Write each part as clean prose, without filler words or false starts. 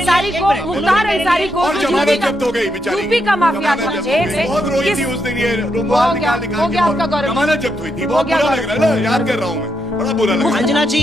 अंसारी को और जमानत जब्त हो गई बेचारी, यूपी का माफिया था। बहुत रोई थी उस दिन, ये रुमाल निकाल के जमानत जब्त हुई थी। बहुत बुरा लग रहा है ना, याद कर रहा हूँ मैं, बड़ा बुरा लग रहा है। अंजना जी,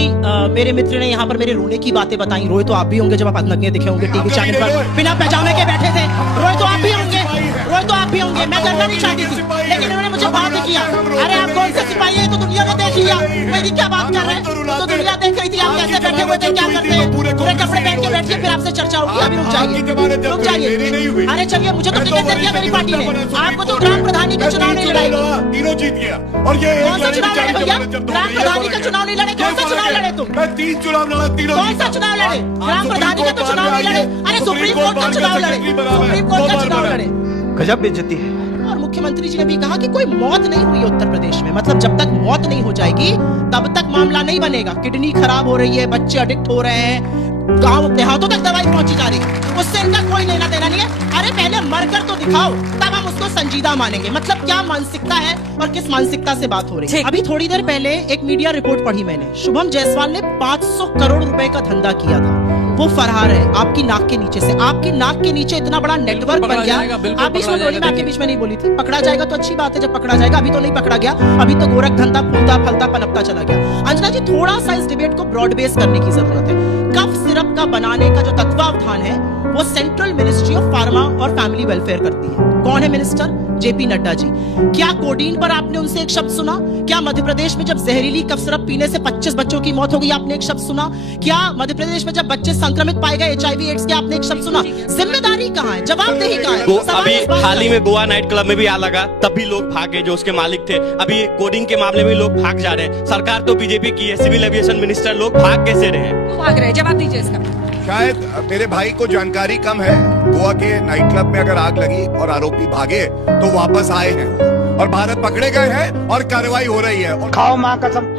मेरे मित्र ने यहाँ पर मेरे रोने की बातें बताई। रोए तो आप भी होंगे जब आप नग्न दिखे होंगे टीवी चैनल पर, बिना पहचाने के बैठे थे। रोए तो आप भी होंगे, मैं करना नहीं चाहती थी, लेकिन उन्होंने मुझे बात किया। अरे आप कौन से सिपाही है, तो दुनिया ने देख लिया। मेरी क्या बात कर रहे हैं, तो दुनिया देख रही थी आप कैसे बैठे हुए थे, क्या करते हैं, पूरे कपड़े पहन के बैठिए, फिर आपसे चर्चा होगी। अभी रुक जाइए। अरे चलिए, मुझे तो टिकट दे दिया मेरी पार्टी ने, आपको तो ग्राम प्रधानी का चुनाव नहीं लड़ाएगी। तीनों जीत गया। और ये कौन सा चुनाव लड़े भैया? ग्राम प्रधानी का चुनाव नहीं लड़े। कौन सा चुनाव लड़े तुम? मैं 3 चुनाव लड़ा, तीनों कौन सा चुनाव लड़े? ग्राम प्रधानी का तो चुनाव नहीं लड़े। अरे सुप्रीम कोर्ट का चुनाव लड़े, सुप्रीम कोर्ट का चुनाव लड़े। गजब बेइज्जती है। और मुख्यमंत्री जी ने भी कहा कि कोई मौत नहीं हुई उत्तर प्रदेश में, मतलब जब तक मौत नहीं हो जाएगी तब तक मामला नहीं बनेगा। किडनी खराब हो रही है, बच्चे एडिक्ट हो रहे हैं, गांव देहातों तक दवाई पहुंची जा रही है, उससे इनका कोई लेना देना नहीं है। अरे पहले मरकर तो दिखाओ, तब हम उसको संजीदा मानेंगे। मतलब क्या मानसिकता है और किस मानसिकता से बात हो रही है। अभी थोड़ी देर पहले एक मीडिया रिपोर्ट पढ़ी मैंने, शुभम जायसवाल ने 500 करोड़ रुपए का धंधा किया था। वो फरार है आपकी नाक के नीचे से। आपकी नाक के नीचे इतना बड़ा नेटवर्क बन गया। आप बीच में बोली, मैं आपके बीच में नहीं बोली थी। पकड़ा जाएगा तो अच्छी बात है, जब पकड़ा जाएगा। अभी तो नहीं पकड़ा गया, अभी तो गोरख धंधा फूलता फलता पनपता चला गया। अंजना जी, थोड़ा सा इस डिबेट को ब्रॉड बेस करने की जरूरत है। कफ सिरप का बनाने का जो तत्वावधान है वो सेंट्रल मिनिस्ट्री ऑफ फार्मा और फैमिली वेलफेयर करती है। कौन है मिनिस्टर? जेपी नड्डा जी। क्या कोडीन पर आपने उनसे एक शब्द सुना? क्या मध्य प्रदेश में जब जहरीली कफ सिरप पीने से 25 बच्चों की मौत हो गई, आपने एक शब्द सुना? क्या मध्य प्रदेश में जब बच्चे संक्रमित पाए गए HIV एड्स के, आपने एक शब्द सुना? जिम्मेदारी कहाँ है, जवाबदेही कहाँ है? अभी हाल ही में गोवा नाइट क्लब में भी आग लगा, तब भी लोग भागे जो उसके मालिक थे। अभी कोडिंग के मामले में लोग भाग जा रहे हैं। सरकार तो बीजेपी की है, सिविल एविएशन मिनिस्टर, लोग भाग कैसे रहे हैं? क्यों भाग रहे हैं, जवाब दीजिए इसका। शायद मेरे भाई को जानकारी कम है। गोवा के नाइट क्लब में अगर आग लगी और आरोपी भागे तो वापस आए हैं और भारत पकड़े गए हैं और कार्रवाई हो रही है। और खाओ माँ कसम।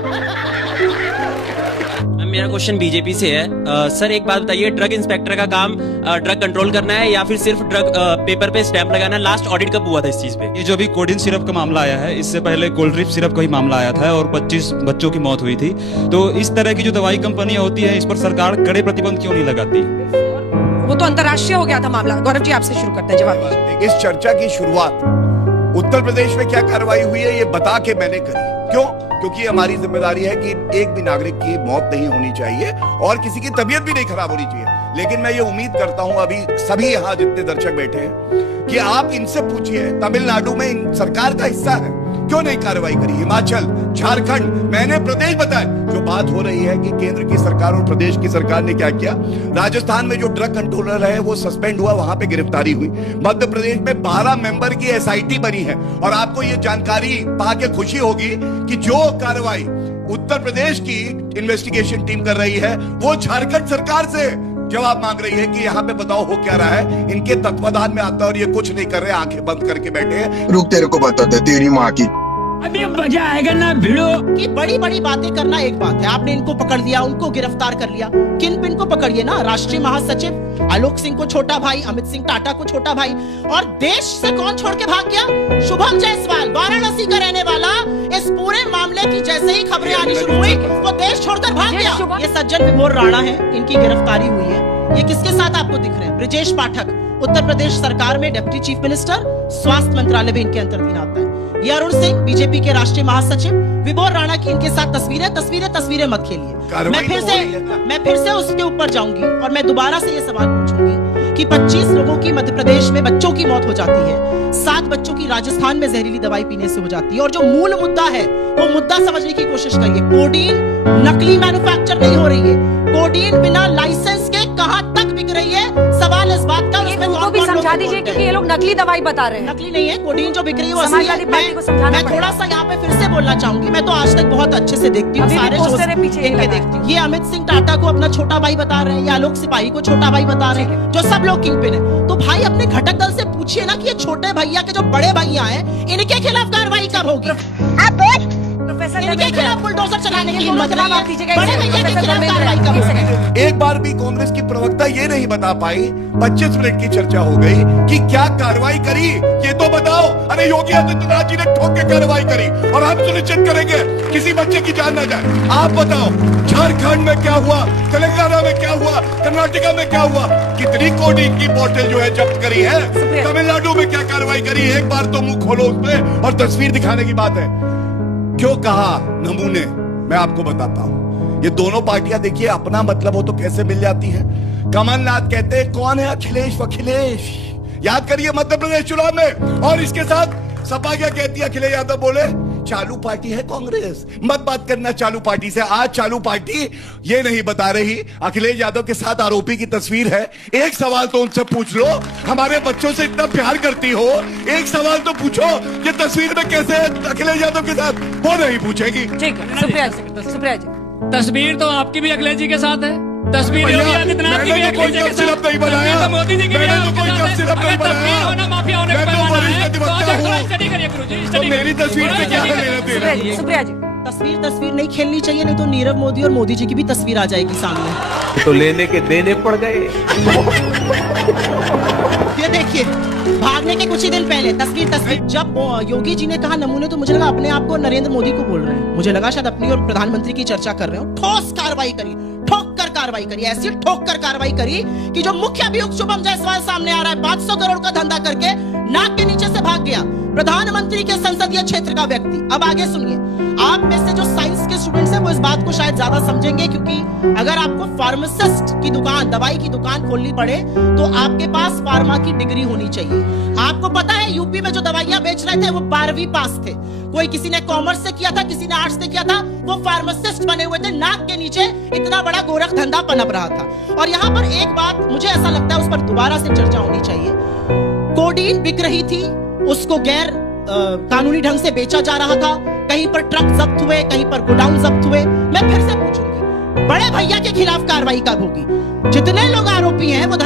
मेरा क्वेश्चन बीजेपी से है। सर एक बात बताइए, ड्रग इंस्पेक्टर का काम ड्रग कंट्रोल करना है या फिर सिर्फ ड्रग पेपर पे स्टैंप लगाना है? लास्ट ऑडिट कब हुआ था इस चीज पे? ये जो अभी कोडिन सिरप का मामला आया है, इससे पहले कोल्ड ड्रिप सिरप का ही मामला आया था और 25 बच्चों की मौत हुई थी। तो इस तरह की जो दवाई कंपनियां होती है, इस पर सरकार कड़े प्रतिबंध क्यों नहीं लगाती? वो तो अंतर्राष्ट्रीय हो गया था मामला। गौरव जी, आपसे शुरू करते हैं, जवाब दीजिए। इस चर्चा की शुरुआत उत्तर प्रदेश में क्या कार्रवाई हुई है ये बता के मैंने करी। क्यों? क्योंकि हमारी जिम्मेदारी है कि एक भी नागरिक की मौत नहीं होनी चाहिए और किसी की तबीयत भी नहीं खराब होनी चाहिए। लेकिन मैं ये उम्मीद करता हूं अभी सभी यहाँ जितने दर्शक बैठे हैं कि आप इनसे पूछिए, तमिलनाडु में इन सरकार का हिस्सा है, क्यों नहीं कार्रवाई करी? हिमाचल, झारखंड, मैंने प्रदेश बताए। जो बात हो रही है कि केंद्र की सरकार और प्रदेश की सरकार ने क्या किया। राजस्थान में जो ड्रग कंट्रोलर है वो सस्पेंड हुआ, वहां पे गिरफ्तारी हुई। मध्य प्रदेश में 12 मेंबर की SIT बनी है और आपको ये जानकारी पाके खुशी होगी कि जो कार्रवाई उत्तर प्रदेश की इन्वेस्टिगेशन टीम कर रही है वो झारखंड सरकार से जवाब मांग रही है कि यहाँ पे बताओ हो क्या रहा है। इनके तत्वाधान में आता है और ये कुछ नहीं कर रहे, आंखें बंद करके बैठे हैं। रुक, तेरे को बताते तेरी माँ की। अभी मजा आएगा ना भिड़ो। कि बड़ी बड़ी बातें करना एक बात है, आपने इनको पकड़ लिया, उनको गिरफ्तार कर लिया। किन पिन को पकड़िए ना, राष्ट्रीय महासचिव आलोक सिंह को छोटा भाई, अमित सिंह टाटा को छोटा भाई। और देश से कौन छोड़ के भाग गया? शुभम जायसवाल, वाराणसी का रहने वाला। इस पूरे मामले की जैसे ही खबरें आनी शुरू हुई वो देश छोड़कर भाग गया। ये सज्जन विभोर राणा है, इनकी गिरफ्तारी हुई है। ये किसके साथ आपको दिख रहे हैं? ब्रिजेश पाठक, उत्तर प्रदेश सरकार में डिप्टी चीफ मिनिस्टर, स्वास्थ्य मंत्रालय भी इनके अंतर्धीन आता है। ये अरुण सिंह, बीजेपी के राष्ट्रीय महासचिव। विभोर राणा की इनके साथ तस्वीरें मत खेलिए। मैं फिर से उसके ऊपर जाऊंगी और मैं दोबारा से ये सवाल पूछूंगी कि 25 लोगों की मध्य प्रदेश में बच्चों की मौत हो जाती है, 7 बच्चों की राजस्थान में जहरीली दवाई पीने से हो जाती है। और जो मूल मुद्दा है वो मुद्दा समझने की कोशिश करिए। कोडीन नकली मैन्युफैक्चर नहीं हो रही है, कोडीन बिना लाइसेंस के कहां तक बिक रही है। सवाल इस बात का उनको भी समझा दीजिए कि ये लोग नकली दवाई बता रहे हैं। नकली नहीं है, कोडीन जो बिक रही है वो असली है। मैं थोड़ा सा यहाँ पे फिर से बोलना चाहूंगी, मैं तो आज तक बहुत अच्छे से देखती हूँ, सारे शोज इनके देखती हूँ। ये अमित सिंह टाटा को अपना छोटा भाई बता रहे हैं, या आलोक सिपाही को छोटा भाई बता रहे हैं, जो सब लोग किंग पिन है। तो भाई अपने घटक दल से पूछिए ना कि ये छोटे भैया के जो बड़े भैया हैं इनके खिलाफ कार्रवाई कब होगी? प्रोफेसर इनके धर्मेंद्र, खिलाफ बुलडोजर चलाने की ये हिम्मत जवाब नहीं आप दीजिएगा, है। बड़े एक भैया के सेकंड, खिलाफ प्रोफेसर कार्रवाई धर्मेंद्र, करो। एक सेकंड। एक बार भी कांग्रेस की प्रवक्ता ये नहीं बता पाई, 25 मिनट की चर्चा हो गई कि क्या कार्रवाई करी, ये तो बताओ। अरे योगी आदित्यनाथ जी ने ठोक के कार्रवाई करी और हम सुनिश्चित करेंगे किसी बच्चे की जान ना जाए। आप बताओ झारखंड में क्या हुआ, तेलंगाना में क्या हुआ, कर्नाटका में क्या हुआ, कितनी कोडिंग की बोतल जो है जब्त करी है, तमिलनाडु में क्या कार्रवाई करी, एक बार तो मुंह खोलो उसमें और तस्वीर दिखाने की बात है। क्यों कहा नमूने, मैं आपको बताता हूं। ये दोनों पार्टियां देखिए अपना मतलब हो तो कैसे मिल जाती हैं। कमलनाथ कहते हैं कौन है अखिलेश वखिलेश, याद करिए मध्य प्रदेश चुनाव में, और इसके साथ सपा क्या कहती है, अखिलेश यादव बोले चालू पार्टी है कांग्रेस, मत बात करना चालू पार्टी से। आज चालू पार्टी ये नहीं बता रही, अखिलेश यादव के साथ आरोपी की तस्वीर है। एक सवाल तो उनसे पूछ लो, हमारे बच्चों से इतना प्यार करती हो, एक सवाल तो पूछो ये तस्वीर में कैसे है अखिलेश यादव के साथ, वो नहीं पूछेगी। ठीक है, सुप्रिया जी, सुप्रिया जी। तस्वीर तो आपकी भी अखिलेश जी के साथ है, तस्वीर भैया, योगी आदित्यनाथ की भी मैंने तो कोई अखिलेश जी के कफ सिरप साथ, नहीं बनाया, तस्वीर तो मोदी जी की भी मैंने तो आपके कोई साथ कफ है। सिरप नहीं अगर तस्वीर बनाया। होना माफिया होने मैं का तो पैमाना वरिष्ठ है, तो अधिवक्ता थोड़ा हूँ। स्टडी करिए गुरुजी, तो स्टडी मेरी करिए। तस्वीर थोड़ा से क्या स्टडी लेना करिए। देना? सुप्रिया जी, सुप्रिया जी। तस्वीर नहीं खेलनी चाहिए, नहीं तो नीरव मोदी और मोदी जी की भी तस्वीर आ जाएगी सामने। तो लेने के देने पड़ गए। ये देखिए भागने के कुछ ही दिन पहले तस्वीर जब योगी जी ने कहा नमूने, तो मुझे लगा अपने आप को नरेंद्र मोदी को बोल रहे हैं। मुझे लगा शायद अपनी और प्रधानमंत्री की चर्चा कर रहे हो। ठोस कार्रवाई करी, ठोक कर कार्रवाई करी, ऐसी ठोक कर कार्रवाई करी कि जो मुख्य अभियुक्त शुभम जायसवाल सामने आ रहा है 500 करोड़ का धंधा करके नाक के नीचे से भाग गया, प्रधानमंत्री के संसदीय क्षेत्र का व्यक्ति। अब आगे सुनिए, आप में से जो साइंस के स्टूडेंट्स हैं वो इस बात को शायद ज्यादा समझेंगे, क्योंकि अगर आपको फार्मासिस्ट की दुकान, दवाई की दुकान खोलनी पड़े तो आपके पास फार्मा की डिग्री होनी चाहिए। आपको पता है यूपी में जो दवाइयां बेच रहे थे वो 12वीं पास थे, कोई किसी ने कॉमर्स से किया था, किसी ने आर्ट्स से किया था, वो फार्मासिस्ट बने हुए थे, नाक के नीचे इतना बड़ा गोरख धंधा पनप रहा था। और यहाँ पर एक बात मुझे ऐसा लगता है उस पर दोबारा से चर्चा होनी चाहिए। कोडीन बिक रही थी, उसको गैर कानूनी ढंग से बेचा जा रहा था, कहीं पर ट्रक जब्त हुए, कहीं पर गोडाउन जब्त हुए। मैं फिर से पूछूंगी, बड़े भैया के खिलाफ कार्रवाई कब होगी? जितने लोग आरोपी हैं वो